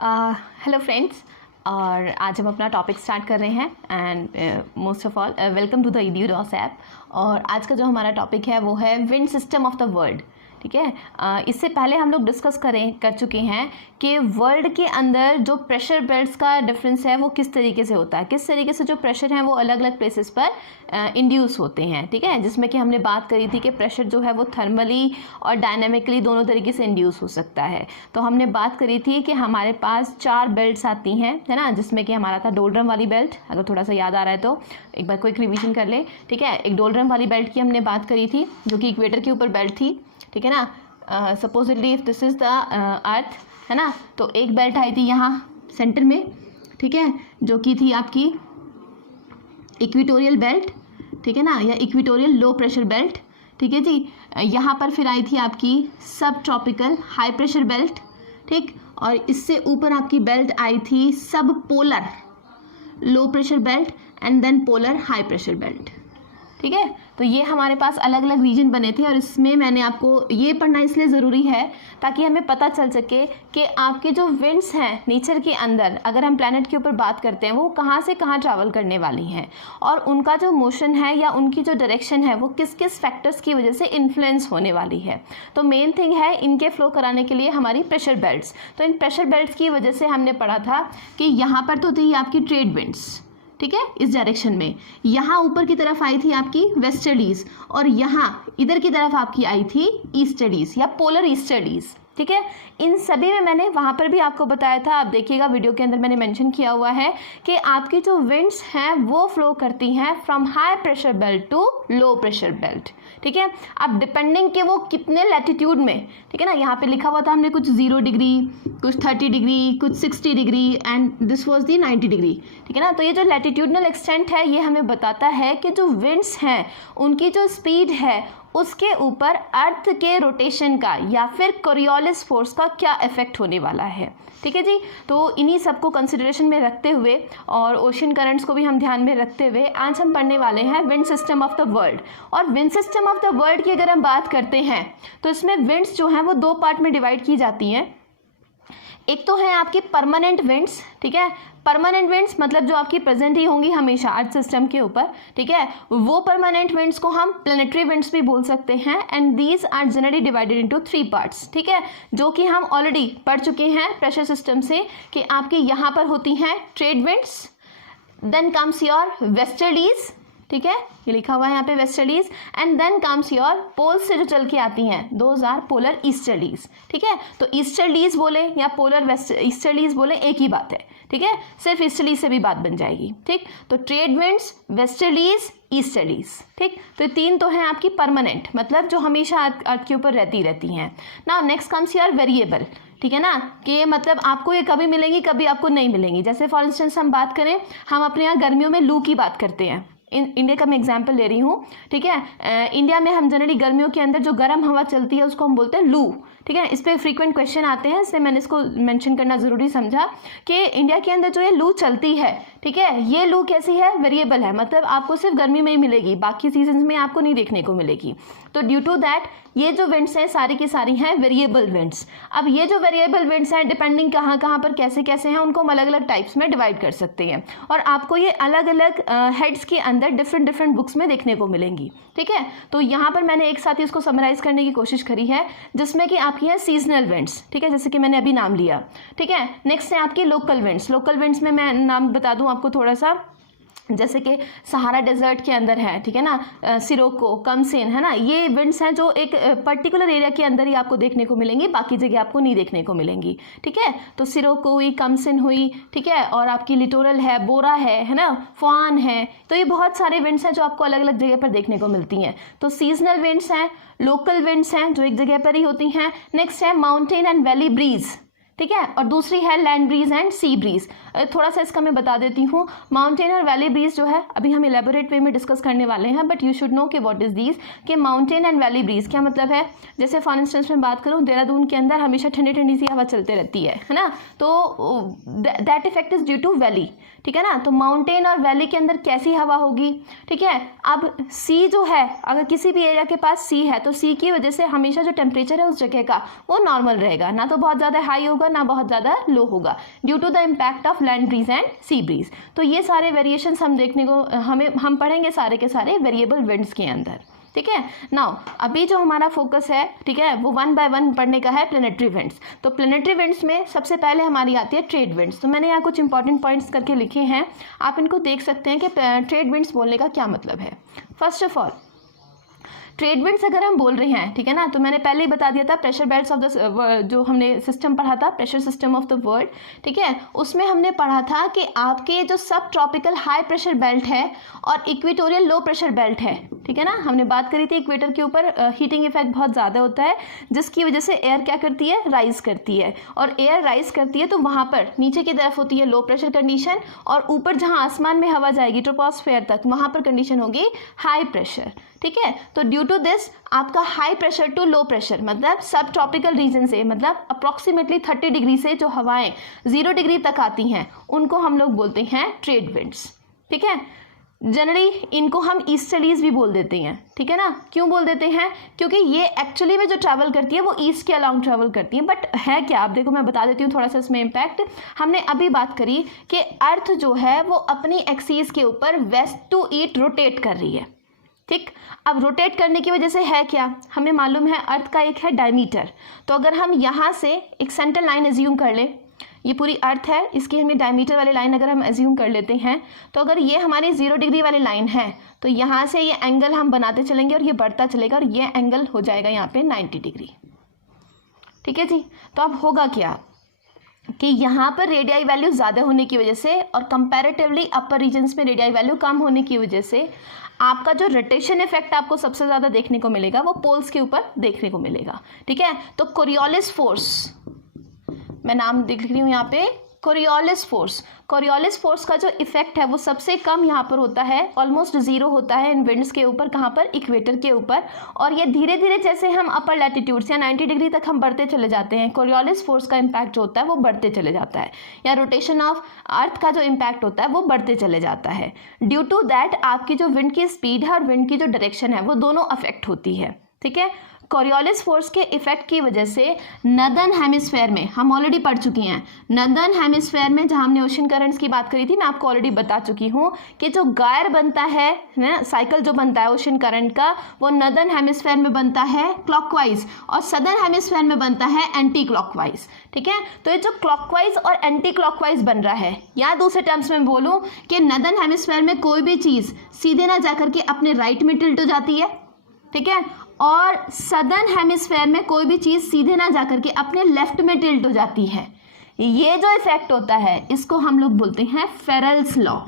Hello friends, और आज हम अपना टॉपिक स्टार्ट कर रहे हैं and most of all welcome to the EduROS app. और आज का जो हमारा टॉपिक है वो है wind system of the world. ठीक है, इससे पहले हम लोग डिस्कस कर चुके हैं कि वर्ल्ड के अंदर जो प्रेशर बेल्ट्स का डिफरेंस है वो किस तरीके से होता है, किस तरीके से जो प्रेशर है वो अलग अलग प्लेसेस पर इंड्यूस होते हैं। ठीक है, जिसमें कि हमने बात करी थी कि प्रेशर जो है वो थर्मली और डायनेमिकली दोनों तरीके से इंड्यूस हो सकता है। तो हमने बात करी थी कि हमारे पास 4 बेल्ट्स आती हैं, है ना, जिसमें कि हमारा था डोलड्रम वाली बेल्ट। अगर थोड़ा सा याद आ रहा है तो एक बार क्विक रिवीजन कर ले। ठीक है, एक डोलड्रम वाली बेल्ट की हमने बात करी थी जो कि इक्वेटर के ऊपर बेल्ट थी। ठीक है ना, supposedly if this is the earth, है ना, तो एक बेल्ट आई थी यहाँ सेंटर में। ठीक है, जो कि थी आपकी इक्वेटोरियल बेल्ट। ठीक है ना, या इक्वेटोरियल लो प्रेशर बेल्ट। ठीक है जी, यहाँ पर फिर आई थी आपकी सब ट्रॉपिकल हाई प्रेशर बेल्ट। ठीक, और इससे ऊपर आपकी बेल्ट आई थी sub polar low pressure belt and then polar high pressure belt. ठीक है, तो ये हमारे पास अलग अलग रीजन बने थे और इसमें मैंने आपको ये पढ़ना इसलिए ज़रूरी है ताकि हमें पता चल सके कि आपके जो विंड्स हैं नेचर के अंदर, अगर हम प्लैनेट के ऊपर बात करते हैं, वो कहाँ से कहाँ ट्रैवल करने वाली हैं और उनका जो मोशन है या उनकी जो डायरेक्शन है वो किस किस फैक्टर्स की वजह से इन्फ्लुएंस होने वाली है। तो मेन थिंग है इनके फ्लो कराने के लिए हमारी प्रेशर बेल्ट्स। तो इन प्रेशर बेल्ट्स की वजह से हमने पढ़ा था कि यहाँ पर तो थी आपकी ट्रेड विंड्स। ठीक है, इस डायरेक्शन में यहाँ ऊपर की तरफ आई थी आपकी वेस्टर्लीज और यहाँ इधर की तरफ आपकी आई थी ईस्टर्लीज या पोलर ईस्टर्लीज। ठीक है, इन सभी में मैंने वहाँ पर भी आपको बताया था, आप देखिएगा वीडियो के अंदर मैंने मेंशन किया हुआ है कि आपकी जो विंड्स हैं वो फ्लो करती हैं from high pressure belt to low pressure belt. ठीक है, अब डिपेंडिंग के वो कितने लैटिट्यूड में, ठीक है ना, यहाँ पे लिखा हुआ था हमने कुछ 0 डिग्री, कुछ 30 डिग्री, कुछ 60 degree and this was the 90 degree. ठीक है ना, तो ये जो लैटिट्यूडनल एक्सटेंट है ये हमें बताता है कि जो विंड्स हैं उनकी जो स्पीड है उसके ऊपर अर्थ के रोटेशन का या फिर कोरियोलिस फोर्स का क्या इफेक्ट होने वाला है। ठीक है जी, तो इन्हीं सबको कंसिडरेशन में रखते हुए और ओशन करंट्स को भी हम ध्यान में रखते हुए आज हम पढ़ने वाले हैं wind system of the world. और wind system of the world की अगर हम बात करते हैं तो इसमें विंड्स जो हैं वो 2 पार्ट में डिवाइड की जाती हैं। एक तो है आपकी परमानेंट विंड्स। ठीक है, परमानेंट विंड्स मतलब जो आपकी प्रेजेंट ही होंगी हमेशा अर्थ सिस्टम के ऊपर। ठीक है, वो परमानेंट विंड्स को हम प्लैनेटरी विंड्स भी बोल सकते हैं and these are generally divided into 3 parts. ठीक है, जो कि हम ऑलरेडी पढ़ चुके हैं प्रेशर सिस्टम से कि आपके यहाँ पर होती हैं trade winds, then comes your westerlies. ठीक है, ये लिखा हुआ है यहाँ पे westerlies and then comes your pole से जो चल के आती हैं दोज आर पोलर ईस्टर्लीज। ठीक है, तो ईस्टर्लीज बोले या पोलर वेस्ट ईस्टर्लीज बोले एक ही बात है। ठीक है, सिर्फ ईस्टर्लीज से भी बात बन जाएगी। ठीक, तो ट्रेड विंड्स, वेस्टर्लीज, ईस्टर्लीज। ठीक, तो 3 तो हैं आपकी परमानेंट, मतलब जो हमेशा अर्थ के ऊपर रहती हैं। Now next comes your variable. ठीक है ना, कि मतलब आपको ये कभी मिलेंगी कभी आपको नहीं मिलेंगी। जैसे फॉर इंस्टेंस हम बात करें, हम अपने यहाँ गर्मियों में लू की बात करते हैं। इंडिया का मैं एग्जांपल ले रही हूँ। ठीक है, इंडिया में हम जनरली गर्मियों के अंदर जो गर्म हवा चलती है उसको हम बोलते हैं लू। ठीक है, इस पर फ्रीक्वेंट क्वेश्चन आते हैं, इसलिए मैंने इसको मेंशन करना ज़रूरी समझा कि इंडिया के अंदर जो ये लू चलती है, ठीक है, ये लू कैसी है, वेरिएबल है, मतलब आपको सिर्फ गर्मी में ही मिलेगी, बाकी सीजन्स में आपको नहीं देखने को मिलेगी। तो ड्यू टू दैट ये जो विंड्स हैं सारी की सारी हैं वेरिएबल विंड्स। अब ये जो वेरिएबल विंड्स हैं डिपेंडिंग कहाँ कहाँ पर कैसे कैसे हैं उनको हम अलग अलग टाइप्स में डिवाइड कर सकते हैं और आपको ये अलग अलग हेड्स के अंदर डिफरेंट बुक्स में देखने को मिलेंगी। ठीक है, तो यहाँ पर मैंने एक साथ ही इसको समराइज करने की कोशिश करी है जिसमें कि आपकी है सीजनल विंड्स। ठीक है, जैसे कि मैंने अभी नाम लिया। ठीक है, नेक्स्ट है आपकी लोकल विंड्स। लोकल विंड्स में मैं नाम बता दूँ आपको थोड़ा सा, जैसे कि सहारा डेजर्ट के अंदर है, ठीक है ना, सिरोको, कमसेन, है ना, ये विंड्स हैं जो एक पर्टिकुलर एरिया के अंदर ही आपको देखने को मिलेंगी, बाकी जगह आपको नहीं देखने को मिलेंगी। ठीक है, तो सिरोको हुई, कमसेन हुई, ठीक है, और आपकी लिटोरल है, बोरा है ना, फुआन है। तो ये बहुत सारे विंड्स हैं जो आपको अलग अलग जगह पर देखने को मिलती हैं। तो सीजनल विंड्स हैं, लोकल विंड्स हैं जो एक जगह पर ही होती हैं। नेक्स्ट है माउंटेन एंड वैली ब्रीज। ठीक है, और दूसरी है land breeze and sea bridge. थोड़ा सा इसका मैं बता देती हूँ। माउंटेन और वैली ब्रीज जो है अभी हम इलेबोरेट वे में डिस्कस करने वाले हैं, बट यू शुड नो कि व्हाट इज दीज, कि माउंटेन एंड वैली ब्रीज क्या मतलब है। जैसे फॉर इंस्टेंस मैं बात करूँ, देहरादून के अंदर हमेशा ठंडी ठंडी सी हवा चलते रहती है ना, तो that effect is due to valley. ठीक है ना, तो माउंटेन और वैली के अंदर कैसी हवा होगी। ठीक है, अब सी जो है, अगर किसी भी एरिया के पास सी है तो सी की वजह से हमेशा जो टेम्परेचर है उस जगह का वो नॉर्मल रहेगा, ना तो बहुत ज़्यादा हाई होगा ना बहुत ज़्यादा लो होगा, due to the impact of land breeze and sea breeze. तो ये सारे वेरिएशंस हम देखने को हम पढ़ेंगे सारे के सारे वेरिएबल विंड्स के अंदर, ठीक है। नाउ अभी जो हमारा फोकस है, ठीक है, वो 1 बाय 1 पढ़ने का है प्लेनेटरी विंड्स। तो प्लेनेटरी विंड्स में सबसे पहले हमारी आती है ट्रेड विंड्स। तो मैंने यहाँ कुछ इंपॉर्टेंट पॉइंट्स करके लिखे हैं, आप इनको देख सकते हैं कि ट्रेड विंड्स बोलने का क्या मतलब है। First of all trade winds अगर हम बोल रहे हैं, ठीक है ना, तो मैंने पहले ही बता दिया था प्रेशर बेल्ट्स ऑफ द जो हमने सिस्टम पढ़ा था, pressure system of the world, ठीक है, उसमें हमने पढ़ा था कि आपके जो सब ट्रॉपिकल हाई प्रेशर बेल्ट है और इक्वेटोरियल लो प्रेशर बेल्ट है, ठीक है ना, हमने बात करी थी इक्वेटर के ऊपर हीटिंग इफेक्ट बहुत ज़्यादा होता है, जिसकी वजह से एयर क्या करती है, राइज करती है, और एयर राइज करती है तो वहाँ पर नीचे की तरफ होती है लो प्रेशर कंडीशन, और ऊपर जहाँ आसमान में हवा जाएगी ट्रोपोस्फेयर तक, वहाँ पर कंडीशन होगी हाई प्रेशर, ठीक है। तो ड्यू टू दिस आपका high pressure to low pressure, मतलब सब ट्रॉपिकल रीजन से, मतलब अप्रॉक्सीमेटली 30 डिग्री से जो हवाएं 0 डिग्री तक आती हैं, उनको हम लोग बोलते हैं ट्रेड विंड्स, ठीक है। जनरली इनको हम ईस्टर्लीज भी बोल देते हैं, ठीक है ना। क्यों बोल देते हैं, क्योंकि ये एक्चुअली में जो ट्रैवल करती है वो ईस्ट के अलाउंग ट्रैवल करती है। बट है क्या, आप देखो मैं बता देती हूँ थोड़ा सा इसमें इम्पैक्ट। हमने अभी बात करी कि अर्थ जो है वो अपनी एक्सीस के ऊपर वेस्ट टू ईस्ट रोटेट कर रही है, ठीक। अब रोटेट करने की वजह से है क्या, हमें मालूम है अर्थ का एक है डायमीटर। तो अगर हम यहाँ से एक सेंटर लाइन एज्यूम कर लें, ये पूरी अर्थ है, इसकी हमें डायमीटर वाली लाइन अगर हम एज्यूम कर लेते हैं, तो अगर ये हमारी 0 डिग्री वाली लाइन है तो यहाँ से ये एंगल हम बनाते चलेंगे और ये बढ़ता चलेगा और ये एंगल हो जाएगा यहाँ पे 90 डिग्री, ठीक है जी। तो अब होगा क्या कि यहाँ पर रेडियाई वैल्यू ज़्यादा होने की वजह से और कंपैरेटिवली अपर रीजन्स में रेडियाई वैल्यू कम होने की वजह से आपका जो रोटेशन इफेक्ट आपको सबसे ज़्यादा देखने को मिलेगा वो पोल्स के ऊपर देखने को मिलेगा, ठीक है। तो कोरियोलिस फोर्स, मैं नाम लिख रही हूँ यहाँ पे, कोरियोलिस फोर्स। कोरियोलिस फोर्स का जो इफेक्ट है वो सबसे कम यहाँ पर होता है, ऑलमोस्ट 0 होता है इन विंड्स के ऊपर, कहाँ पर, इक्वेटर के ऊपर। और ये धीरे धीरे जैसे हम अपर लैटिट्यूड्स या 90 डिग्री तक हम बढ़ते चले जाते हैं, कोरियोलिस फोर्स का इम्पैक्ट जो होता है वो बढ़ते चले जाता है, या रोटेशन ऑफ अर्थ का जो इम्पैक्ट होता है वो बढ़ते चले जाता है। ड्यू टू दैट आपकी जो विंड की स्पीड है और विंड की जो डायरेक्शन है वो दोनों अफेक्ट होती है, ठीक है। कोरियोलिस फोर्स के इफेक्ट की वजह से नदर्न हेमिस्फेयर में, हम ऑलरेडी पढ़ चुकी हैं, नदर्न हेमिस्फेयर में जहां हमने ओशन करंट्स की बात करी थी, मैं आपको ऑलरेडी बता चुकी हूं कि जो गायर बनता है ना, साइकिल जो बनता है ओशन करंट का, वो नदर्न हेमिस्फेयर में बनता है क्लॉकवाइज और सदर्न हेमिस्फेयर में बनता है एंटी क्लॉकवाइज, ठीक है। तो ये जो क्लॉकवाइज और एंटी क्लॉकवाइज बन रहा है, या दूसरे टर्म्स में बोलूं कि नदर्न हेमिस्फेयर में कोई भी चीज़ सीधे ना जाकर के अपने राइट में टिल्ट हो जाती है, ठीक है, और सदर्न हेमिस्फेयर में कोई भी चीज़ सीधे ना जाकर के अपने लेफ्ट में टिल्ट हो जाती है। ये जो इफेक्ट होता है इसको हम लोग बोलते हैं फेरेल्स लॉ,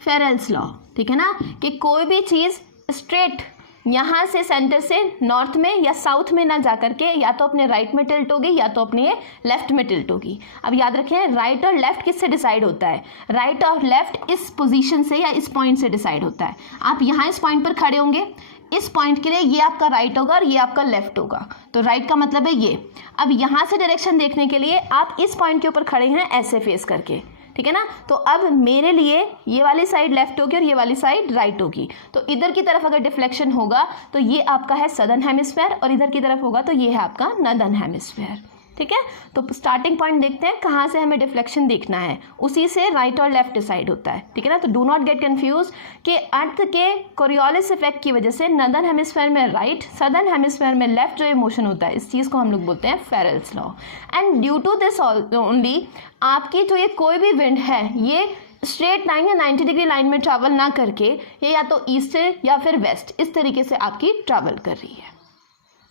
फेरेल्स लॉ, ठीक है ना, कि कोई भी चीज़ स्ट्रेट यहाँ से सेंटर से नॉर्थ में या साउथ में ना जाकर के या तो अपने राइट में टिल्ट होगी या तो अपने लेफ्ट में टिल्ट होगी। अब याद रखें राइट और लेफ्ट किससे डिसाइड होता है, राइट और लेफ्ट इस पोजीशन से या इस पॉइंट से डिसाइड होता है। आप यहाँ इस पॉइंट पर खड़े होंगे, इस पॉइंट के लिए ये आपका राइट होगा और ये आपका लेफ्ट होगा, तो राइट का मतलब है ये। अब यहाँ से डायरेक्शन देखने के लिए आप इस पॉइंट के ऊपर खड़े हैं ऐसे फेस करके, ठीक है ना। तो अब मेरे लिए ये वाली साइड लेफ्ट होगी और ये वाली साइड राइट होगी, तो इधर की तरफ अगर डिफ्लेक्शन होगा तो ये आपका है सदर्न हेमिस्फेयर और इधर की तरफ होगा तो ये है आपका नॉर्दर्न हेमिस्फेयर, ठीक है। तो स्टार्टिंग पॉइंट देखते हैं कहाँ से हमें डिफ्लेक्शन देखना है, उसी से राइट और लेफ्ट डिसाइड होता है, ठीक है ना। तो डू नॉट गेट कंफ्यूज कि अर्थ के कोरियोलिस इफेक्ट की वजह से नॉर्दर्न हेमिस्फेयर में राइट, सदर्न हेमिस्फेयर में लेफ्ट जो इमोशन होता है, इस चीज़ को हम लोग बोलते हैं Ferrel's law. And due to this only आपकी जो ये कोई भी विंड है ये स्ट्रेट लाइन या 90 डिग्री लाइन में ट्रैवल ना करके ये या तो ईस्ट या फिर वेस्ट इस तरीके से आपकी ट्रैवल कर रही है।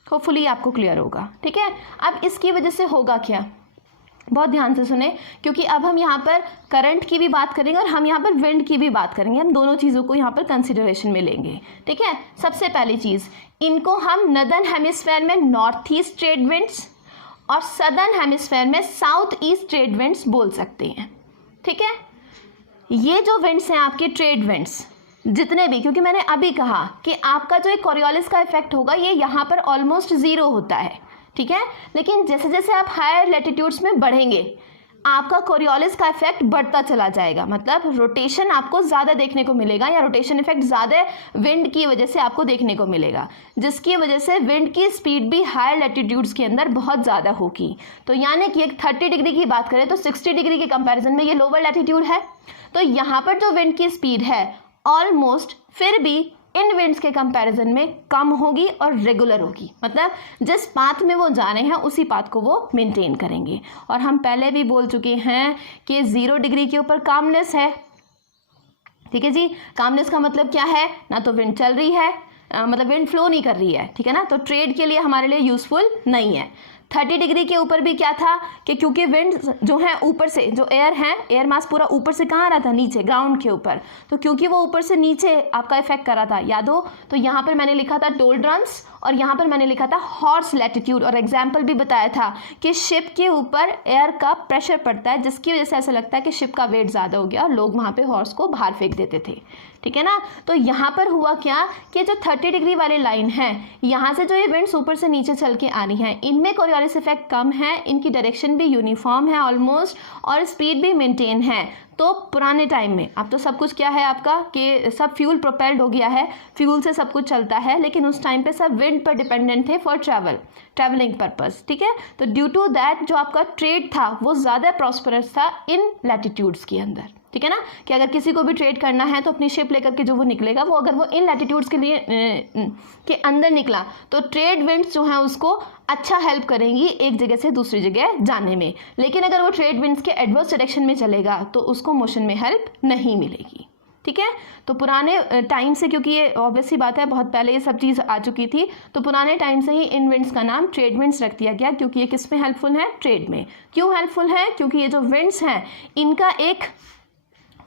होपफुली आपको क्लियर होगा, ठीक है। अब इसकी वजह से होगा क्या, बहुत ध्यान से सुने, क्योंकि अब हम यहाँ पर करंट की भी बात करेंगे और हम यहाँ पर विंड की भी बात करेंगे, हम दोनों चीज़ों को यहाँ पर कंसिडरेशन में लेंगे, ठीक है। सबसे पहली चीज़, इनको हम नॉर्दर्न हेमिस्फेयर में नॉर्थ ईस्ट ट्रेड विंड्स और सदर्न हेमिस्फेयर में साउथ ईस्ट ट्रेड विंड्स बोल सकते हैं, ठीक है। ये जो विंड्स हैं आपके ट्रेड विंड्स जितने भी, क्योंकि मैंने अभी कहा कि आपका जो एक कोरियोलिस का इफेक्ट होगा ये यहाँ पर ऑलमोस्ट 0 होता है, ठीक है। लेकिन जैसे जैसे आप हायर लैटिट्यूड्स में बढ़ेंगे आपका कोरियोलिस का इफेक्ट बढ़ता चला जाएगा, मतलब रोटेशन आपको ज़्यादा देखने को मिलेगा या रोटेशन इफेक्ट ज़्यादा विंड की वजह से आपको देखने को मिलेगा, जिसकी वजह से विंड की स्पीड भी हायर लैटिट्यूड्स के अंदर बहुत ज़्यादा होगी। तो यानी कि एक 30 डिग्री की बात करें तो 60 डिग्री के कंपैरिजन में ये लोअर लैटिट्यूड है, तो यहाँ पर जो विंड की स्पीड है ऑलमोस्ट फिर भी इन विंड्स के कंपैरिजन में कम होगी और रेगुलर होगी, मतलब जिस पाथ में वो जा रहे हैं उसी पाथ को वो मेंटेन करेंगे। और हम पहले भी बोल चुके हैं कि 0 डिग्री के ऊपर कामनेस है, ठीक है जी। कामनेस का मतलब क्या है, ना तो विंड चल रही है, मतलब विंड फ्लो नहीं कर रही है, ठीक है ना, तो ट्रेड के लिए हमारे लिए यूजफुल नहीं है। 30 डिग्री के ऊपर भी क्या था कि क्योंकि विंड जो है ऊपर से, जो एयर है, एयर मास पूरा ऊपर से कहाँ आ रहा था, नीचे, ग्राउंड के ऊपर, तो क्योंकि वो ऊपर से नीचे आपका इफेक्ट कर रहा था, याद हो तो यहाँ पर मैंने लिखा था डोल्ड्रम्स और यहाँ पर मैंने लिखा था हॉर्स लैटिट्यूड, और एग्जाम्पल भी बताया था कि शिप के ऊपर एयर का प्रेशर पड़ता है जिसकी वजह से ऐसा लगता है कि शिप का वेट ज़्यादा हो गया और लोग वहाँ पे हॉर्स को बाहर फेंक देते थे, ठीक है ना। तो यहाँ पर हुआ क्या कि जो 30 डिग्री वाली लाइन है, यहाँ से जो ये विंड्स ऊपर से नीचे चल के आ रही हैं, इनमें कोरियोलिस इफेक्ट कम है, इनकी डायरेक्शन भी यूनिफॉर्म है ऑलमोस्ट, और स्पीड भी मेंटेन है। तो पुराने टाइम में, अब तो सब कुछ क्या है आपका कि सब फ्यूल प्रोपेल्ड हो गया है, फ्यूल से सब कुछ चलता है, लेकिन उस टाइम पे सब विंड पर डिपेंडेंट थे फॉर ट्रैवलिंग पर्पस, ठीक है। तो ड्यू टू दैट जो आपका ट्रेड था वो ज़्यादा प्रॉस्परस था इन लैटिट्यूड्स के अंदर, ठीक है ना, कि अगर किसी को भी ट्रेड करना है तो अपनी शिप लेकर के जो वो निकलेगा, वो अगर वो इन लैटिट्यूड्स के लिए के अंदर निकला तो ट्रेड विंड्स जो हैं उसको अच्छा हेल्प करेंगी एक जगह से दूसरी जगह जाने में। लेकिन अगर वो ट्रेड विंड्स के एडवर्स डायरेक्शन में चलेगा तो उसको मोशन में हेल्प नहीं मिलेगी, ठीक है। तो पुराने टाइम से, क्योंकि ये ऑब्वियसली बात है बहुत पहले ये सब चीज़ आ चुकी थी, तो पुराने टाइम से ही इन विंड्स का नाम ट्रेड विंड्स रख दिया गया, क्योंकि ये किस में हेल्पफुल है, ट्रेड में। क्यों हेल्पफुल है, क्योंकि ये जो विंड्स हैं इनका एक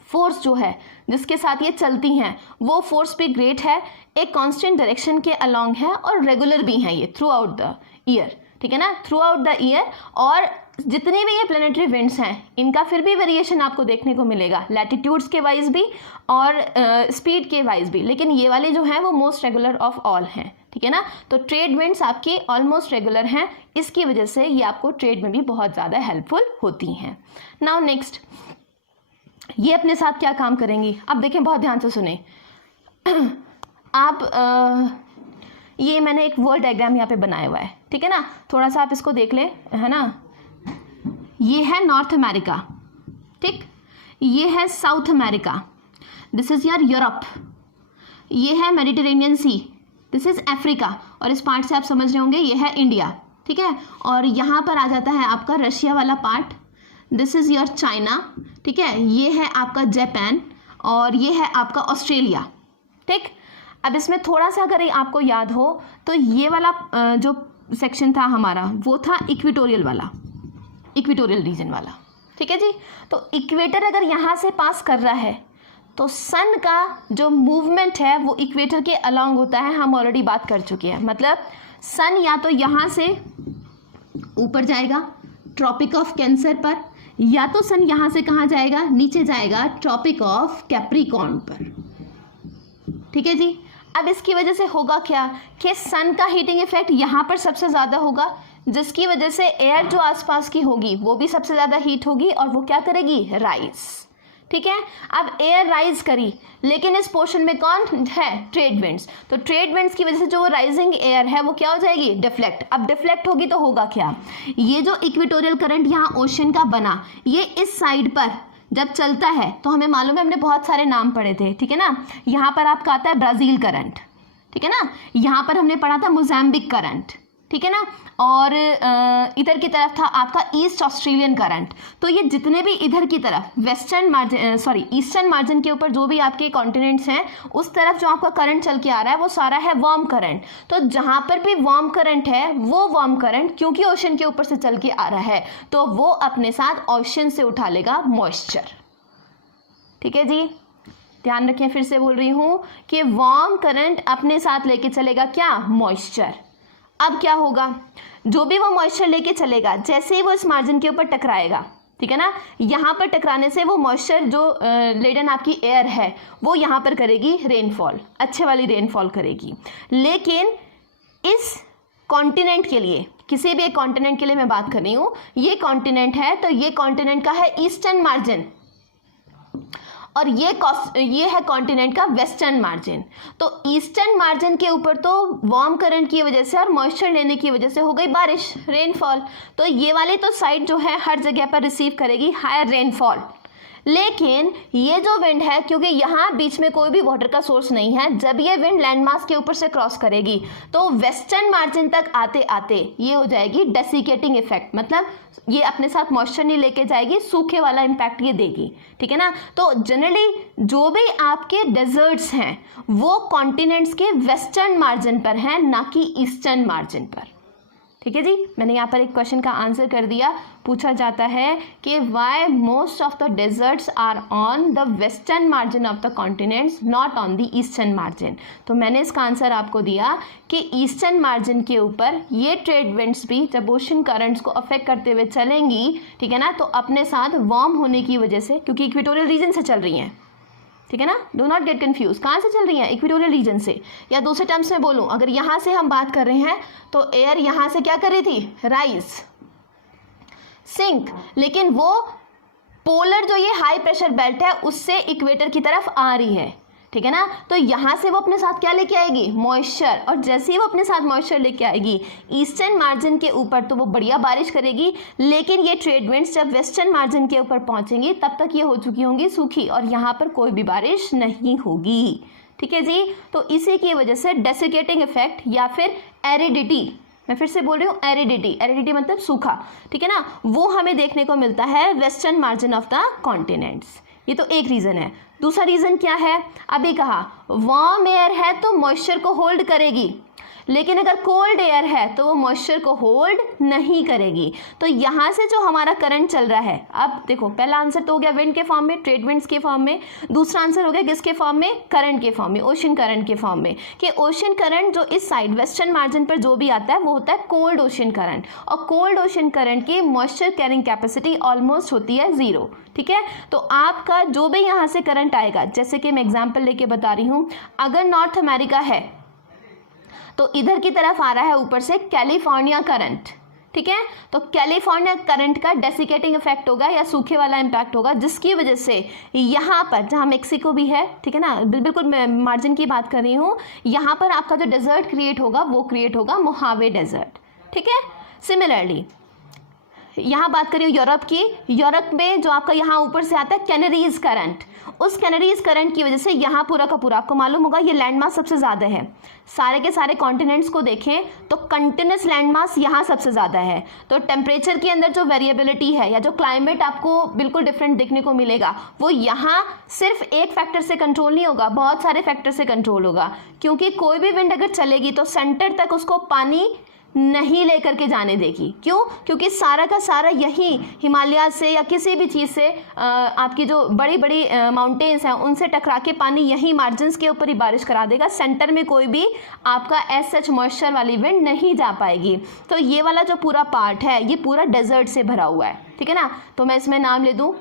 फोर्स जो है जिसके साथ ये चलती हैं वो फोर्स भी ग्रेट है, एक कांस्टेंट डायरेक्शन के अलोंग है और रेगुलर भी हैं ये थ्रू आउट द ईयर, ठीक है ना, थ्रू आउट द ईयर। और जितने भी ये प्लेनेटरी विंड्स हैं इनका फिर भी वेरिएशन आपको देखने को मिलेगा, लैटिट्यूड्स के वाइज भी और स्पीड के वाइज भी, लेकिन ये वाले जो हैं वो मोस्ट रेगुलर ऑफ ऑल हैं, ठीक है ना। तो ट्रेड विंड्स आपके ऑलमोस्ट रेगुलर हैं, इसकी वजह से ये आपको ट्रेड में भी बहुत ज़्यादा हेल्पफुल होती हैं। नाउ नेक्स्ट, ये अपने साथ क्या काम करेंगी, अब देखें बहुत ध्यान से सुने आप। ये मैंने एक वर्ड डायग्राम यहाँ पे बनाया हुआ है, ठीक है ना, थोड़ा सा आप इसको देख लें, है ना। ये है नॉर्थ अमेरिका, ठीक, ये है South America, this is your Europe, ये है Mediterranean Sea, this is Africa, और इस पार्ट से आप समझ रहे होंगे ये है इंडिया, ठीक है। और यहाँ पर आ जाता है आपका रशिया वाला part, this is your China, ठीक है, ये है आपका जापान और ये है आपका ऑस्ट्रेलिया, ठीक। अब इसमें थोड़ा सा अगर आपको याद हो तो ये वाला जो सेक्शन था हमारा वो था इक्वेटोरियल वाला, इक्वेटोरियल रीजन वाला, ठीक है जी। तो इक्वेटर अगर यहाँ से पास कर रहा है तो सन का जो मूवमेंट है वो इक्वेटर के अलोंग होता है, हम ऑलरेडी बात कर चुके हैं। मतलब सन या तो यहाँ से ऊपर जाएगा ट्रॉपिक ऑफ कैंसर पर, या तो सन यहाँ से कहाँ जाएगा, नीचे जाएगा ट्रॉपिक ऑफ कैप्रिकॉर्न पर, ठीक है जी। अब इसकी वजह से होगा क्या कि सन का हीटिंग इफेक्ट यहाँ पर सबसे ज़्यादा होगा, जिसकी वजह से एयर जो आसपास की होगी वो भी सबसे ज़्यादा हीट होगी और वो क्या करेगी, राइज, ठीक है। अब एयर राइज करी, लेकिन इस पोर्शन में कौन है, ट्रेड विंड्स, तो ट्रेड विंड्स की वजह से जो राइजिंग एयर है वो क्या हो जाएगी, डिफ्लेक्ट। अब डिफ्लेक्ट होगी तो होगा क्या, ये जो इक्वेटोरियल करंट यहाँ ओशन का बना, ये इस साइड पर जब चलता है तो हमें मालूम है, हमने बहुत सारे नाम पढ़े थे, ठीक है ना। यहाँ पर आपका आता है ब्राज़ील करंट, ठीक है ना, यहाँ पर हमने पढ़ा था मोज़ैम्बिक करंट, ठीक है ना, और इधर की तरफ था आपका ईस्ट ऑस्ट्रेलियन करंट। तो ये जितने भी इधर की तरफ वेस्टर्न मार्जिन ईस्टर्न मार्जिन के ऊपर जो भी आपके कॉन्टिनेंट्स हैं उस तरफ जो आपका करंट चल के आ रहा है वो सारा है वार्म करंट। तो जहाँ पर भी वार्म करंट है वो वार्म करंट क्योंकि ओशन के ऊपर से चल के आ रहा है तो वो अपने साथ ओशन से उठा लेगा मॉइस्चर, ठीक है जी। ध्यान रखें, फिर से बोल रही हूँ कि वार्म करंट अपने साथ लेके चलेगा क्या, मॉइस्चर। अब क्या होगा, जो भी वो मॉइस्चर लेके चलेगा जैसे ही वो इस मार्जिन के ऊपर टकराएगा, ठीक है ना, यहाँ पर टकराने से वो मॉइस्चर जो लेडन आपकी एयर है वो यहाँ पर करेगी रेनफॉल, अच्छे वाली रेनफॉल करेगी। लेकिन इस कॉन्टिनेंट के लिए, किसी भी एक कॉन्टिनेंट के लिए मैं बात कर रही हूँ, ये कॉन्टिनेंट है तो ये कॉन्टिनेंट का है ईस्टर्न मार्जिन और ये है कॉन्टिनेंट का वेस्टर्न मार्जिन। तो ईस्टर्न मार्जिन के ऊपर तो वार्म करंट की वजह से और मॉइस्चर लेने की वजह से हो गई बारिश, रेनफॉल। तो ये वाली तो साइड जो है हर जगह पर रिसीव करेगी हायर रेनफॉल। लेकिन ये जो विंड है, क्योंकि यहाँ बीच में कोई भी वाटर का सोर्स नहीं है, जब ये विंड लैंडमास के ऊपर से क्रॉस करेगी तो वेस्टर्न मार्जिन तक आते आते ये हो जाएगी डेसिकेटिंग इफेक्ट, मतलब ये अपने साथ मॉइस्चर नहीं लेके जाएगी, सूखे वाला इम्पैक्ट ये देगी, ठीक है ना। तो जनरली जो भी आपके डेजर्ट्स हैं वो कॉन्टिनेंट्स के वेस्टर्न मार्जिन पर हैं, ना कि ईस्टर्न मार्जिन पर, ठीक है जी। मैंने यहाँ पर एक क्वेश्चन का आंसर कर दिया। पूछा जाता है कि why most of the deserts are on the western margin of the continents not on the eastern margin. तो मैंने इसका आंसर आपको दिया कि ईस्टर्न मार्जिन के ऊपर ये ट्रेड विंड्स भी जब ओशन करंट्स को अफेक्ट करते हुए चलेंगी, ठीक है ना, तो अपने साथ वार्म होने की वजह से, क्योंकि इक्वेटोरियल रीजन से चल रही हैं, ठीक है ना, डो नॉट गेट कंफ्यूज, कहाँ से चल रही है, इक्वेटोरियल रीजन से। या दूसरे टर्म्स में बोलूँ, अगर यहाँ से हम बात कर रहे हैं तो एयर यहाँ से क्या कर रही थी, राइज, सिंक, लेकिन वो पोलर जो ये हाई प्रेशर बेल्ट है उससे इक्वेटर की तरफ आ रही है, ठीक है ना। तो यहाँ से वो अपने साथ क्या लेके आएगी, मॉइस्चर, और जैसे ही वो अपने साथ मॉइस्चर लेके आएगी ईस्टर्न मार्जिन के ऊपर तो वो बढ़िया बारिश करेगी। लेकिन ये ट्रेड विंड्स जब वेस्टर्न मार्जिन के ऊपर पहुंचेंगी तब तक ये हो चुकी होंगी सूखी और यहाँ पर कोई भी बारिश नहीं होगी, ठीक है जी। तो इसी की वजह से डेसिकेटिंग इफेक्ट या फिर एरिडिटी, मैं फिर से बोल रही हूँ एरिडिटी, एरिडिटी मतलब सूखा, ठीक है ना, वो हमें देखने को मिलता है western margin of the continents. ये तो एक रीज़न है। दूसरा रीज़न क्या है, अभी कहा वार्म एयर है तो मॉइस्चर को होल्ड करेगी, लेकिन अगर कोल्ड एयर है तो वो मॉइस्चर को होल्ड नहीं करेगी। तो यहाँ से जो हमारा करंट चल रहा है, अब देखो पहला आंसर तो हो गया विंड के फॉर्म में, ट्रेड विंड्स के फॉर्म में, दूसरा आंसर हो गया किसके फॉर्म में, करंट के फॉर्म में, ओशन करंट के फॉर्म में, कि ओशन करंट जो इस साइड वेस्टर्न मार्जिन पर जो भी आता है वो होता है कोल्ड ओशन करंट, और कोल्ड ओशन करंट की मॉइस्चर कैरिंग कैपेसिटी ऑलमोस्ट होती है 0, ठीक है। तो आपका जो भी यहाँ से करंट आएगा, जैसे कि मैं एग्जाम्पल लेके बता रही हूँ, अगर नॉर्थ अमेरिका है तो इधर की तरफ आ रहा है ऊपर से कैलिफोर्निया करंट, ठीक है। तो कैलिफोर्निया करंट का डेसिकेटिंग इफेक्ट होगा या सूखे वाला इम्पैक्ट होगा, जिसकी वजह से यहाँ पर जहाँ मेक्सिको भी है, ठीक है ना, बिल्कुल मार्जिन की बात कर रही हूँ, यहाँ पर आपका जो डेजर्ट क्रिएट होगा वो क्रिएट होगा मोहावे डेजर्ट, ठीक है। सिमिलरली यहाँ बात करिए यूरोप की, यूरोप में जो आपका यहाँ ऊपर से आता है कैनरीज करंट, उस कैनरीज करंट की वजह से यहाँ पूरा का पूरा, आपको मालूम होगा ये लैंडमास सबसे ज़्यादा है, सारे के सारे कॉन्टिनेंट्स को देखें तो कंटिन्यूस लैंडमास यहाँ सबसे ज़्यादा है। तो टेम्परेचर के अंदर जो वेरिएबिलिटी है या जो क्लाइमेट आपको बिल्कुल डिफरेंट देखने को मिलेगा, वो यहाँ सिर्फ एक फैक्टर से कंट्रोल नहीं होगा, बहुत सारे फैक्टर से कंट्रोल होगा, क्योंकि कोई भी विंड अगर चलेगी तो सेंटर तक उसको पानी नहीं लेकर के जाने देगी। क्यों? क्योंकि सारा का सारा यही हिमालय से या किसी भी चीज़ से आपकी जो बड़ी बड़ी माउंटेन्स हैं उनसे टकरा के पानी यही मार्जिन्स के ऊपर ही बारिश करा देगा, सेंटर में कोई भी आपका एज सच मॉइस्चर वाली विंड नहीं जा पाएगी। तो ये वाला जो पूरा पार्ट है ये पूरा डेजर्ट से भरा हुआ है, ठीक है ना। तो मैं इसमें नाम ले दूँ,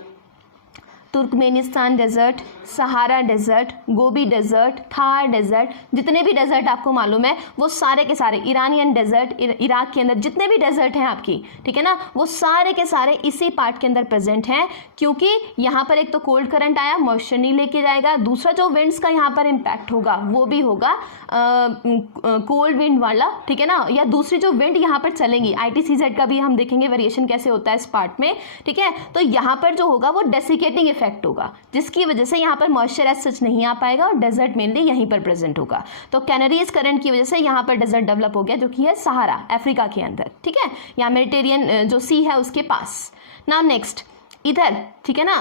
Turkmenistan desert, Sahara desert, Gobi desert, Thar desert, जितने भी डेजर्ट आपको मालूम है वो सारे के सारे, ईरानियन डेजर्ट, इराक के अंदर जितने भी डेजर्ट हैं आपकी, ठीक है ना, वो सारे के सारे इसी पार्ट के अंदर प्रेजेंट हैं। क्योंकि यहाँ पर एक तो कोल्ड करंट आया, मॉइस्चर नहीं लेके जाएगा, दूसरा जो विंड्स का यहाँ पर इम्पैक्ट होगा वो भी होगा कोल्ड विंड वाला, ठीक है ना। या दूसरी जो विंड यहाँ पर चलेंगी, ITCZ का भी हम देखेंगे वेरिएशन कैसे होता है इस पार्ट में, ठीक है। तो यहाँ पर जो होगा वो डेसिकेटिंग इफेक्ट होगा, जिसकी वजह से यहाँ पर मॉइस्चर एज सच नहीं आ पाएगा और डेजर्ट मेनली यहीं पर प्रेजेंट होगा। तो कैनरीज करंट की वजह से यहाँ पर डेजर्ट डेवलप हो गया, जो कि है सहारा, अफ्रीका के अंदर, ठीक है, या मेडिटेरियन जो सी है उसके पास। नाउ नेक्स्ट इधर, ठीक है ना,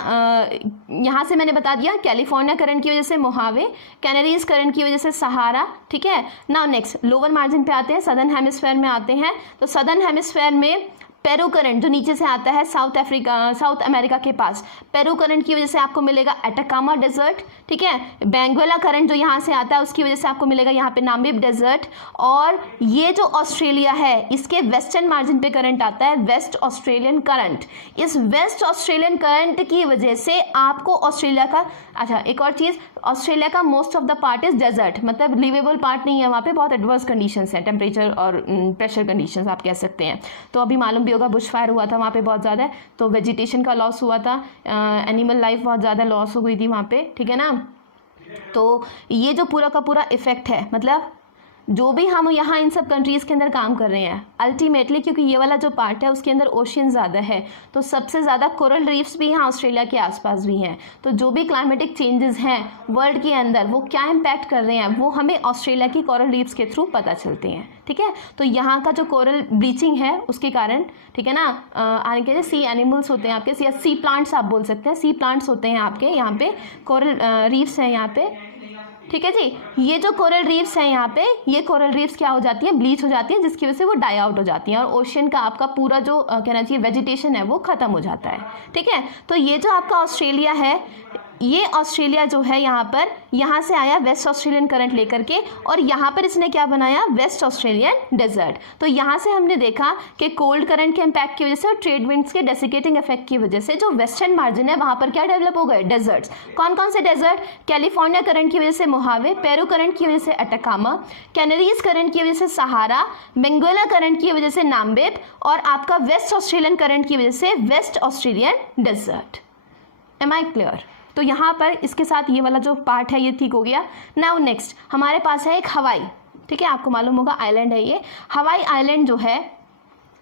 यहाँ से मैंने बता दिया कैलिफोर्निया करंट की वजह से मोहावे, कैनरीज करंट की वजह से सहारा, ठीक है। नाउ नेक्स्ट लोअर मार्जिन पे आते हैं, सदर्न हेमिस्फेयर में आते हैं। तो सदर्न हेमिस्फेयर में पेरू करंट जो नीचे से आता है साउथ अमेरिका के पास, पेरू करंट की वजह से आपको मिलेगा एटाकामा डेजर्ट, ठीक है। बेंगुएला करंट जो यहाँ से आता है उसकी वजह से आपको मिलेगा यहाँ पे नामीब डेजर्ट। और ये जो ऑस्ट्रेलिया है इसके वेस्टर्न मार्जिन पे करंट आता है वेस्ट ऑस्ट्रेलियन करंट। इस वेस्ट ऑस्ट्रेलियन करंट की वजह से आपको ऑस्ट्रेलिया का, अच्छा एक और चीज़, ऑस्ट्रेलिया का most of the part is desert, मतलब लिवेबल पार्ट नहीं है, वहाँ पे बहुत एडवर्स कंडीशंस हैं, टेम्परेचर और प्रेशर कंडीशंस आप कह सकते हैं। तो अभी मालूम भी होगा बुश फायर हुआ था वहाँ पे बहुत ज़्यादा, तो वेजिटेशन का लॉस हुआ था, एनिमल लाइफ बहुत ज़्यादा लॉस हो गई थी वहाँ पे, ठीक है ना। तो ये जो पूरा का पूरा इफेक्ट है, मतलब जो भी हम यहाँ इन सब कंट्रीज़ के अंदर काम कर रहे हैं अल्टीमेटली, क्योंकि ये वाला जो पार्ट है उसके अंदर ओशियन ज़्यादा है, तो सबसे ज़्यादा कोरल रीफ्स भी यहाँ ऑस्ट्रेलिया के आसपास भी हैं। तो जो भी क्लाइमेटिक चेंजेस हैं वर्ल्ड के अंदर वो क्या इम्पैक्ट कर रहे हैं वो हमें ऑस्ट्रेलिया की कोरल रीफ्स के थ्रू पता चलते हैं, ठीक है। तो यहाँ का जो कोरल ब्लीचिंग है उसके कारण, ठीक है ना, आने के सी एनिमल्स होते हैं आपके, या सी प्लांट्स आप बोल सकते हैं, सी प्लांट्स होते हैं आपके यहाँ पे, कोरल रीफ्स हैं यहाँ पे, ठीक है जी। ये जो कोरल रीफ्स हैं यहाँ पे, ये कोरल रीफ्स क्या हो जाती हैं, ब्लीच हो जाती हैं, जिसकी वजह से वो डाई आउट हो जाती हैं और ओशियन का आपका पूरा जो कहना चाहिए वेजिटेशन है वो ख़त्म हो जाता है, ठीक है। तो ये जो आपका ऑस्ट्रेलिया है, ये ऑस्ट्रेलिया जो है यहाँ पर, यहाँ से आया वेस्ट ऑस्ट्रेलियन करंट लेकर के, और यहाँ पर इसने क्या बनाया, वेस्ट ऑस्ट्रेलियन डेजर्ट। तो यहाँ से हमने देखा कि कोल्ड करंट के इम्पैक्ट की वजह से और ट्रेड विंड्स के डेसिकेटिंग इफेक्ट की वजह से जो वेस्टर्न मार्जिन है वहाँ पर क्या डेवलप हो गए, डेजर्ट्स। कौन कौन से डेजर्ट, कैलिफोर्निया करंट की वजह से मोहावे, पेरू करंट की वजह से अटकामा, कैनरीज करंट की वजह से सहारा, बेंगोला करंट की वजह से नाम्बिप, और आपका वेस्ट ऑस्ट्रेलियन करंट की वजह से West Australian desert. Am I clear? तो यहाँ पर इसके साथ ये वाला जो पार्ट है ये ठीक हो गया। नाउ नेक्स्ट हमारे पास है एक हवाई, ठीक है, आपको मालूम होगा आइलैंड है ये। हवाई आइलैंड जो है,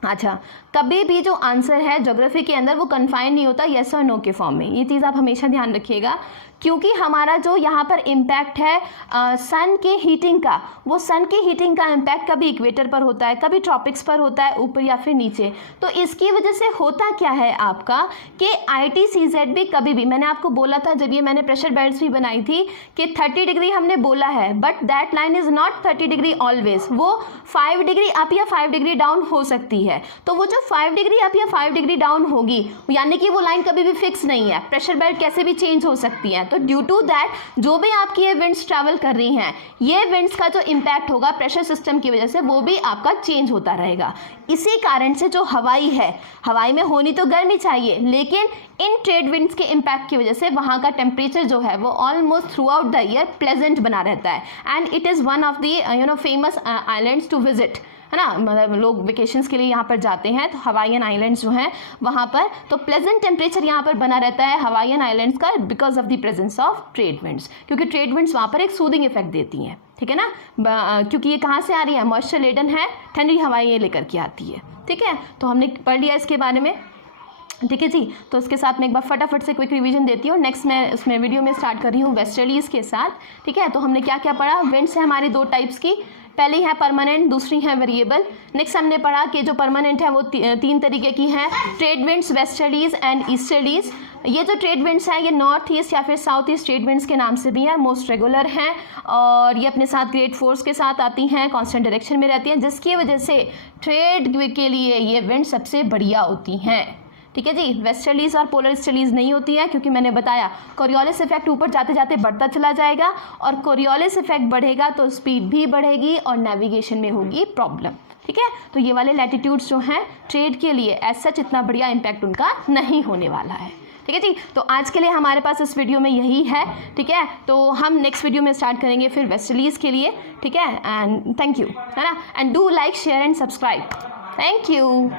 अच्छा, कभी भी जो आंसर है ज्योग्राफी के अंदर वो कन्फाइन नहीं होता येस और नो के फॉर्म में, ये चीज़ आप हमेशा ध्यान रखिएगा, क्योंकि हमारा जो यहाँ पर इम्पैक्ट है सन के हीटिंग का, वो सन के हीटिंग का इम्पैक्ट कभी इक्वेटर पर होता है, कभी ट्रॉपिक्स पर होता है, ऊपर या फिर नीचे। तो इसकी वजह से होता क्या है आपका कि ITCZ भी कभी भी, मैंने आपको बोला था जब ये मैंने प्रेशर बेल्ट्स भी बनाई थी कि 30 डिग्री हमने बोला है, but that line is not 30 degree always, वो 5 डिग्री अप या 5 डिग्री डाउन हो सकती है। तो वो जो 5 डिग्री अप या 5 डिग्री डाउन होगी, यानी कि वो लाइन कभी भी फिक्स नहीं है, प्रेशर बेल्ट कैसे भी चेंज हो सकती है। तो ड्यू टू दैट जो भी आपकी ये विंड्स ट्रैवल कर रही हैं, ये विंड्स का जो इम्पैक्ट होगा प्रेशर सिस्टम की वजह से वो भी आपका चेंज होता रहेगा। इसी कारण से जो हवाई है, हवाई में होनी तो गर्मी चाहिए, लेकिन इन ट्रेड विंड्स के इम्पैक्ट की वजह से वहाँ का टेम्परेचर जो है वो almost throughout the year pleasant बना रहता है, and it is one of the famous islands to visit, है ना, मतलब लोग वेकेशंस के लिए यहाँ पर जाते हैं, तो हवाईयन आइलैंड्स जो हैं वहाँ पर तो प्लेजेंट टेम्परेचर यहाँ पर बना रहता है हवाईयन आइलैंड्स का, because of the presence of trade winds, क्योंकि ट्रेड विंड्स वहाँ पर एक सूदिंग इफेक्ट देती हैं, ठीक है ना, क्योंकि ये कहाँ से आ रही है, मॉइस्चर लेडन है, ठंडी हवाएं ये लेकर के आती है, ठीक है। तो हमने पढ़ लिया इसके बारे में, ठीक है जी। तो इसके साथ मैं एक बार फटाफट से क्विक रिवीजन देती हूँ। नेक्स्ट मैं उसमें वीडियो में स्टार्ट कर रही हूँ वेस्टर्लीज के साथ, ठीक है। तो हमने क्या क्या पढ़ा, विंड्स है हमारी दो टाइप्स की, पहली है परमानेंट, दूसरी है वेरिएबल। नेक्स्ट हमने पढ़ा कि जो परमानेंट है वो तीन तरीके की हैं, trade winds, westerlies and easterlies. ये जो ट्रेड विंड्स हैं ये नॉर्थ ईस्ट या फिर साउथ ईस्ट ट्रेड विंड्स के नाम से भी हैं, मोस्ट रेगुलर हैं और ये अपने साथ ग्रेट फोर्स के साथ आती हैं, कांस्टेंट डायरेक्शन में रहती हैं, जिसकी वजह से ट्रेड के लिए ये विंड सबसे बढ़िया होती हैं, ठीक है जी। वेस्टर्लीज और पोलर ईस्टर्लीज नहीं होती है, क्योंकि मैंने बताया कोरियोलिस इफेक्ट ऊपर जाते जाते बढ़ता चला जाएगा, और कोरियोलिस इफेक्ट बढ़ेगा तो स्पीड भी बढ़ेगी और नेविगेशन में होगी प्रॉब्लम, ठीक है। तो ये वाले लैटिट्यूड्स जो हैं ट्रेड के लिए एज सच इतना बढ़िया इम्पैक्ट उनका नहीं होने वाला है, ठीक है जी। तो आज के लिए हमारे पास इस वीडियो में यही है, ठीक है। तो हम नेक्स्ट वीडियो में स्टार्ट करेंगे फिर वेस्टर्लीज के लिए, ठीक है। एंड थैंक यू, है ना, and do like share and subscribe, thank you.